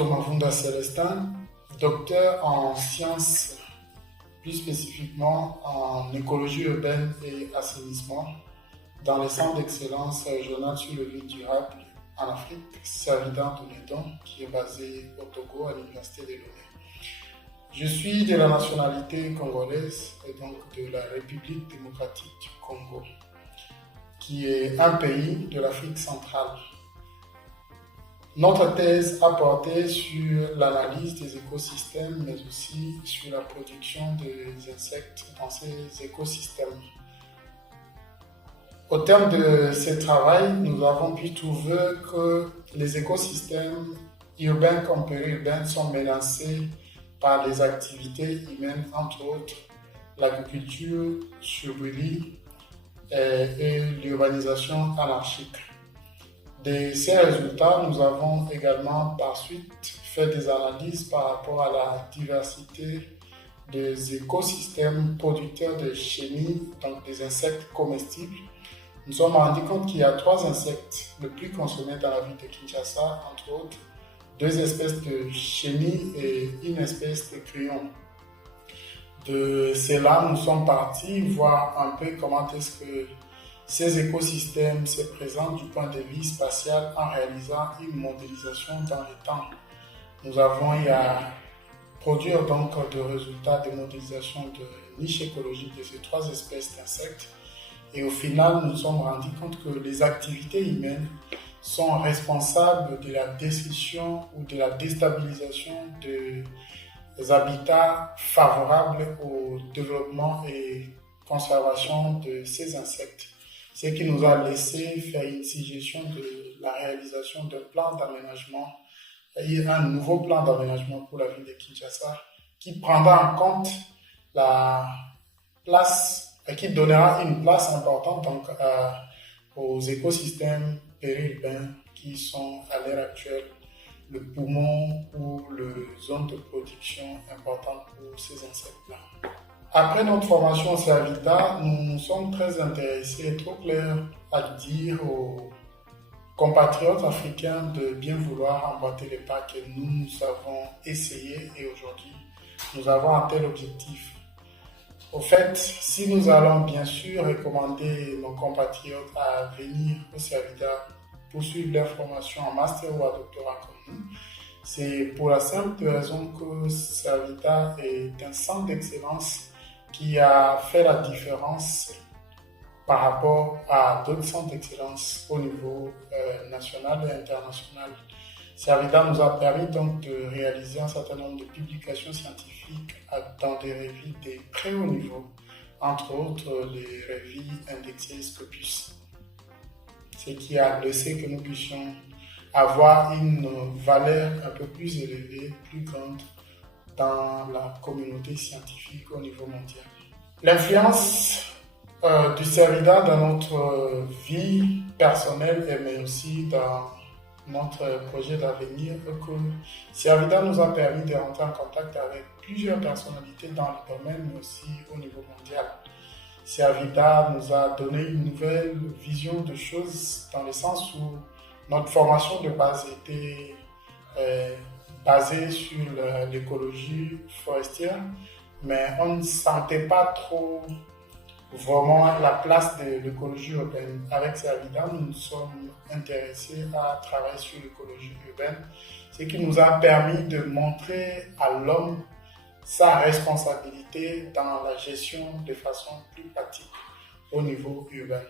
Victor Mavunda Célestin, docteur en sciences, plus spécifiquement en écologie urbaine et assainissement, dans le centre d'excellence régional sur le vie durable en Afrique, Servida Dunedin, qui est basé au Togo à l'Université de Lomé. Je suis de la nationalité congolaise et donc de la République démocratique du Congo, qui est un pays de l'Afrique centrale. Notre thèse a porté sur l'analyse des écosystèmes, mais aussi sur la production des insectes dans ces écosystèmes. Au terme de ce travail, nous avons pu trouver que les écosystèmes urbains comme périurbains sont menacés par les activités humaines, entre autres l'agriculture surbrûlée et l'urbanisation anarchique. De ces résultats, nous avons également par suite fait des analyses par rapport à la diversité des écosystèmes producteurs de chenilles, donc des insectes comestibles. Nous sommes rendus compte qu'il y a 3 insectes les plus consommés dans la ville de Kinshasa, entre autres 2 espèces de chenilles et une espèce de crayon. De cela, nous sommes partis voir un peu comment est-ce que ces écosystèmes se présentent du point de vue spatial en réalisant une modélisation dans le temps. Nous avons eu à produire donc des résultats de modélisation de niche écologique de ces 3 espèces d'insectes. Et au final, nous nous sommes rendus compte que les activités humaines sont responsables de la destruction ou de la déstabilisation des habitats favorables au développement et conservation de ces insectes. Ce qui nous a laissé faire une suggestion de la réalisation d'un plan d'aménagement, un nouveau plan d'aménagement pour la ville de Kinshasa qui prendra en compte la place, qui donnera une place importante donc, aux écosystèmes périurbains qui sont à l'heure actuelle le poumon ou le zone de production importante pour ces insectes-là. Après notre formation au Servida, nous sommes très intéressés et trop clairs à dire aux compatriotes africains de bien vouloir emboîter les pas que nous avons essayé et aujourd'hui nous avons un tel objectif. Au fait, si nous allons bien sûr recommander nos compatriotes à venir au Servida pour suivre leur formation en master ou à doctorat comme nous, c'est pour la simple raison que Servida est un centre d'excellence qui a fait la différence par rapport à d'autres centres d'excellence au niveau national et international. Servida nous a permis donc de réaliser un certain nombre de publications scientifiques dans des revues de très haut niveau, entre autres les revues indexées Scopus, ce qui a laissé que nous puissions avoir une valeur un peu plus élevée, plus grande dans la communauté scientifique au niveau mondial. L'influence du Servida dans notre vie personnelle mais aussi dans notre projet d'avenir est que Servida nous a permis de rentrer en contact avec plusieurs personnalités dans le domaine mais aussi au niveau mondial. Servida nous a donné une nouvelle vision de choses dans le sens où notre formation de base était basée sur l'écologie forestière, mais on ne sentait pas trop vraiment la place de l'écologie urbaine. Avec Servida, nous nous sommes intéressés à travailler sur l'écologie urbaine, ce qui nous a permis de montrer à l'homme sa responsabilité dans la gestion de façon plus pratique au niveau urbain.